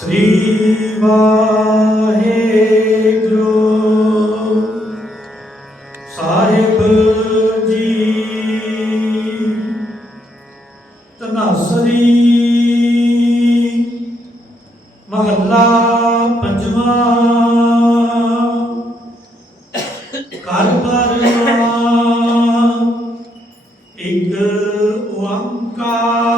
ਸ੍ਰੀ ਵਾਹਿਗੁਰੂ। ਸਾਹਿਬ ਜੀ ਤਨਾਸਰੀ ਮਹੱਲਾ ਪੰਜਵਾਂ। ਕਰ ਪਰਵਾ ਇੱਕ ਓੰਕਾਰ।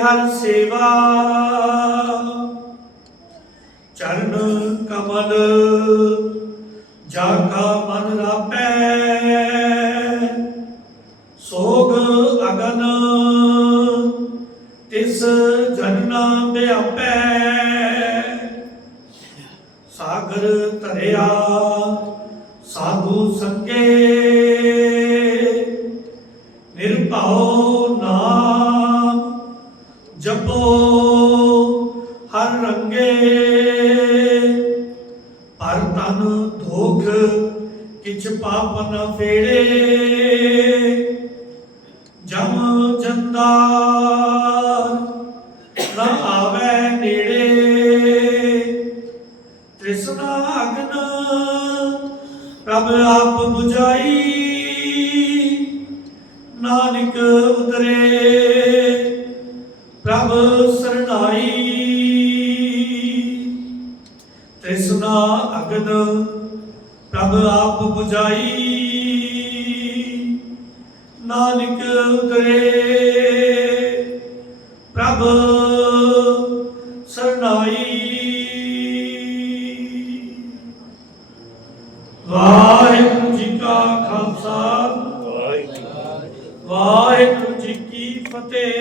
ਹਰ ਸੇਵਾ। ਚਰਨ ਕਮਲ ਜਾ ਕਾ ਮਨ ਰਾਪੈ ਸੋਗ ਅਗਨ, ਤਿਸ ਜਨਨਾ ਬਿਆਪੈ। ਸਾਗਰ ਧਰਿਆ, ਸਾਧੂ ਸੰਗੇ। ਜਪੋ ਹਰ ਰੰਗੇ। ਪਰ ਤਨ ਧੋਖ ਕਿਛ ਪਾਪ ਨ ਫੇੜੇ। ਜਮ ਜੰਦਾਰ ਨ ਆਵੇ ਨੇੜੇ। ਤ੍ਰਿਸ਼ਨਾ ਅਗਨ ਪ੍ਰਭ ਆਪ 부ਝਾਈ ਨਾਨਕ ਉਤਰੇ ਤਿਸਨਾ ਅਗਦ ਪ੍ਰਭ ਆਪ 부ਜਾਈ ਨਾਨਕ ਉਤਰੇ ਪ੍ਰਭ ਸਰਨਾਈ ਵਾਹਿਗੁਰੂ ਜੀ ਕਾ ਖਾਲਸਾ। ਵਾਹਿਗੁਰੂ ਜੀ ਕੀ ਫਤਿਹ।